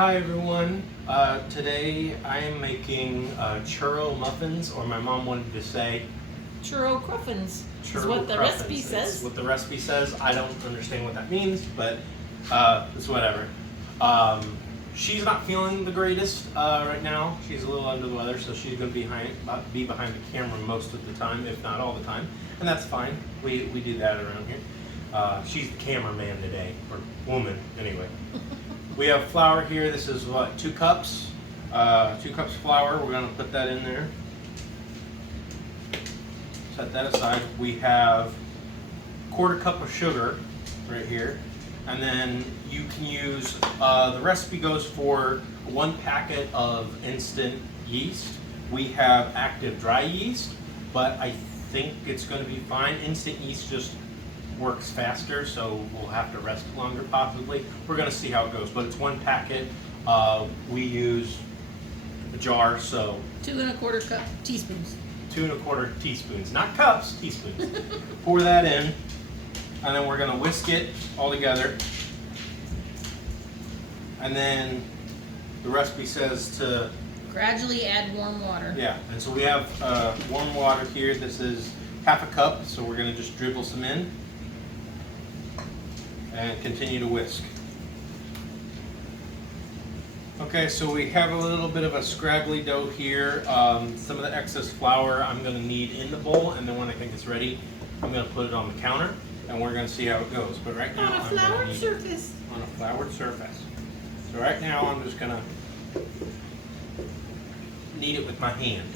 Hi everyone. Today I am making churro muffins, or my mom wanted to say Churro cruffins is churro what the cruffins. recipe says. It's what the recipe says. I don't understand what that means, but it's whatever. She's not feeling the greatest right now. She's a little under the weather, so she's going to be behind the camera most of the time, if not all the time, and that's fine. We do that around here. She's the cameraman today, or woman anyway. We have flour here. This is what, 2 cups? 2 cups flour. We're going to put that in there. Set that aside. We have 1/4 cup of sugar right here. And then you can use, the recipe goes for 1 packet of instant yeast. We have active dry yeast, but I think it's going to be fine. Instant yeast just works faster, so we'll have to rest longer possibly. We're going to see how it goes, but it's 1 packet. We use a jar, so 2 1/4 cup teaspoons. 2 1/4 teaspoons, not cups, teaspoons. Pour that in, and then we're going to whisk it all together. And then the recipe says to Gradually add warm water. yeah, and so we have warm water here. This is 1/2 cup, so we're going to just dribble some in and continue to whisk. Okay, so we have a little bit of a scraggly dough here. Some of the excess flour I'm going to knead in the bowl, and then when I think it's ready, I'm going to put it on the counter, and we're going to see how it goes. But right now, On a I'm floured gonna surface. on a floured surface. So right now, I'm just going to knead it with my hand.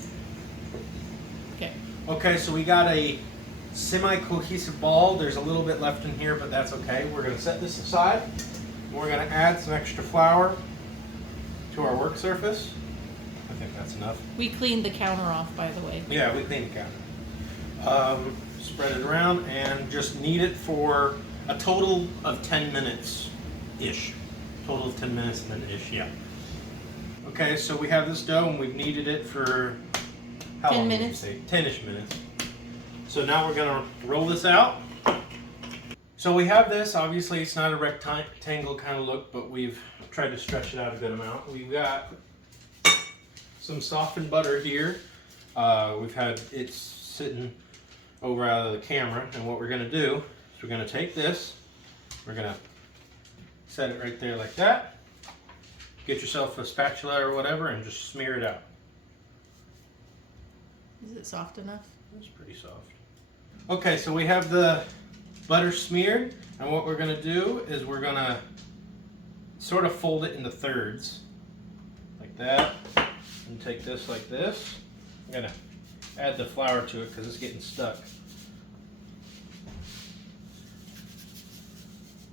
Okay. Okay, so we got a semi-cohesive ball. There's a little bit left in here, but that's okay. We're going to set this aside. We're going to add some extra flour to our work surface. I think that's enough. We cleaned the counter off, by the way. Yeah, we cleaned the counter. Spread it around and just knead it for a total of 10 minutes-ish. Total of 10 minutes and then ish, yeah. Okay, so we have this dough and we've kneaded it for how 10 long minutes. did you say? 10-ish minutes. So now we're gonna roll this out. So we have this, obviously it's not a rectangle kind of look, but we've tried to stretch it out a good amount. We've got some softened butter here. We've had it sitting over out of the camera, and what we're gonna do is we're gonna take this, we're gonna set it right there like that. Get yourself a spatula or whatever and just smear it out. Is it soft enough? It's pretty soft. Okay, so we have the butter smeared, and what we're gonna do is we're gonna sort of fold it into thirds, like that, and take this like this. I'm gonna add the flour to it because it's getting stuck.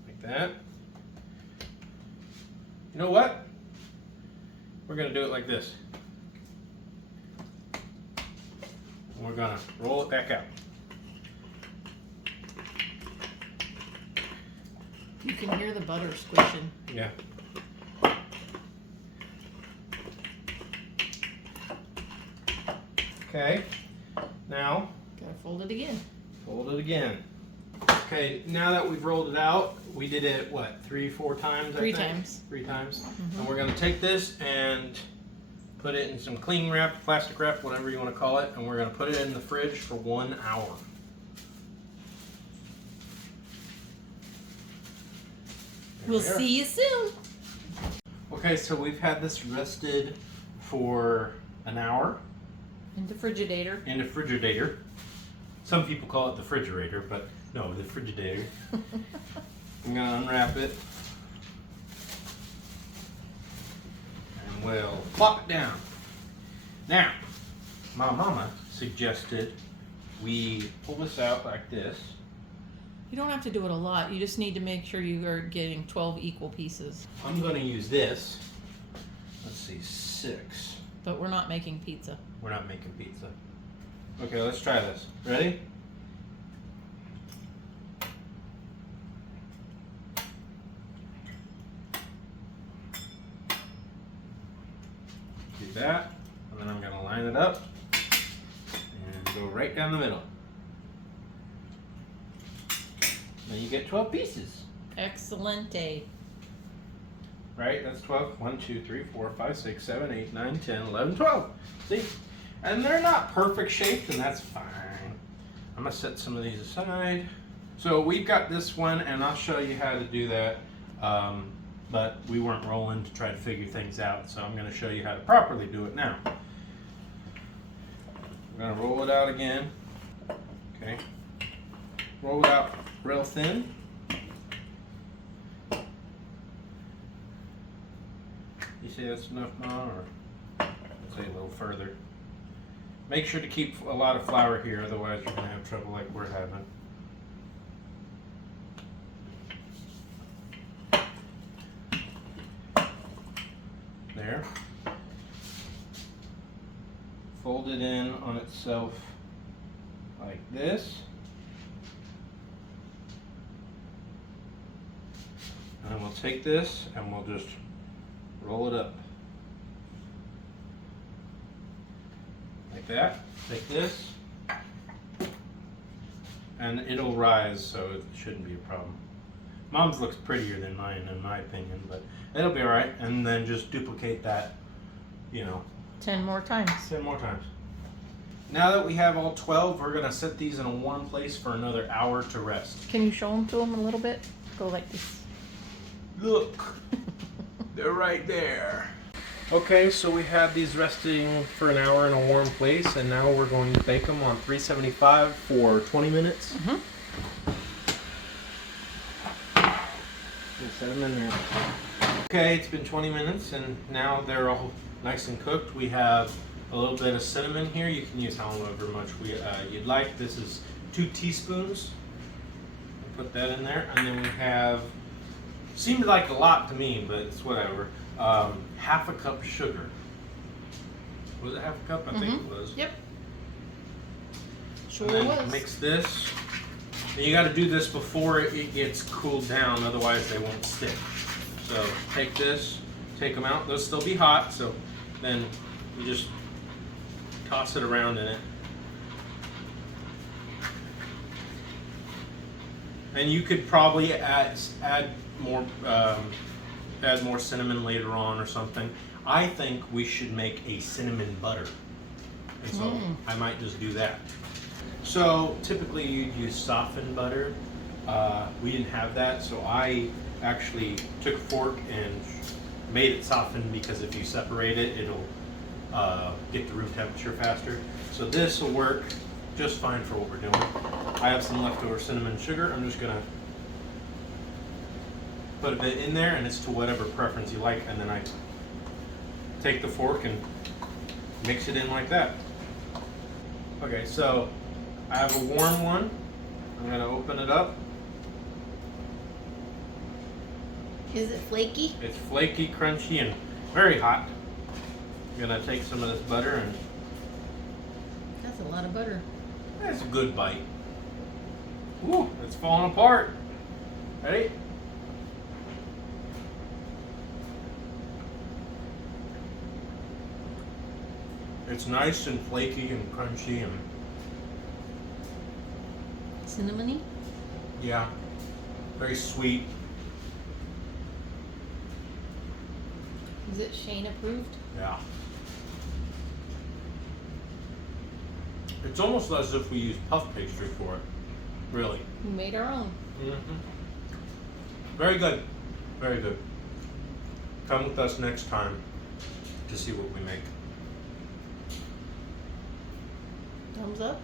Like that. You know what? We're gonna do it like this. And we're gonna roll it back out. You can hear the butter squishing. Yeah. Okay, now Gotta fold it again. fold it again. Okay, now that we've rolled it out, we did it, what, 3-4 times? 3 I think? times. 3 times. And we're gonna take this and put it in some cling wrap, plastic wrap, whatever you wanna call it, and we're gonna put it in the fridge for 1 hour. There We'll we are. see you soon. Okay, so we've had this rested for an hour In the Frigidator. in the Frigidator. Some people call it the refrigerator, but no, the Frigidator. I'm gonna unwrap it. And we'll plop it down. Now, my mama suggested we pull this out like this. You don't have to do it a lot. You just need to make sure you are getting 12 equal pieces. I'm gonna use this. Let's see, 6. But we're not making pizza. We're not making pizza. Okay, let's try this. Ready? Do that, and then I'm gonna line it up and go right down the middle. Then you get 12 pieces. Excelente. right? That's 12. 1, 2, 3, 4, 5, 6, 7, 8, 9, 10, 11, 12. See? And they're not perfect shaped, and that's fine. I'm gonna set some of these aside. So we've got this one, and I'll show you how to do that. But we weren't rolling to try to figure things out, so I'm gonna show you how to properly do it now. We're gonna roll it out again. Okay. Roll it out real thin. You see that's enough now, or let's say a little further. Make sure to keep a lot of flour here, otherwise you're gonna have trouble like we're having. There. Fold it in on itself like this. And then we'll take this and we'll just roll it up. Like that. Take this. And it'll rise, so it shouldn't be a problem. Mom's looks prettier than mine in my opinion, but it'll be alright. And then just duplicate that, 10 more times. 10 more times. Now that we have all 12, we're going to set these in a warm place for another hour to rest. Can you show them to them a little bit? Go like this. Look, they're right there. Okay, so we have these resting for an hour in a warm place, and now we're going to bake them on 375 for 20 minutes. Mm-hmm. Set them in there. Okay, it's been 20 minutes, and now they're all nice and cooked. We have a little bit of cinnamon here. You can use however much you'd like. This is 2 teaspoons. Put that in there, and then we have, seemed like a lot to me, but it's whatever. Half a cup sugar. Was it half a cup? I think it was. Yep. Sure and then was. Mix this. And you got to do this before it gets cooled down, otherwise they won't stick. So take this, take them out. They'll still be hot, so then you just toss it around in it. And you could probably add more cinnamon later on or something. I think we should make a cinnamon butter, and so I might just do that. So typically you'd use softened butter. We didn't have that, so I actually took a fork and made it softened, because if you separate it, it'll get to room temperature faster. So this will work just fine for what we're doing. I have some leftover cinnamon sugar. I'm just gonna put a bit in there, and it's to whatever preference you like, and then I take the fork and mix it in like that. Okay, so I have a warm one. I'm gonna open it up. Is it flaky? It's flaky, crunchy, and very hot. I'm gonna take some of this butter, and That's a lot of butter. that's a good bite. Ooh, it's falling apart. Ready? It's nice and flaky and crunchy, and Cinnamony? yeah, very sweet. Is it Shane approved? Yeah. It's almost as if we use puff pastry for it. Really. We made our own. Very good. Very good. Come with us next time to see what we make. Thumbs up?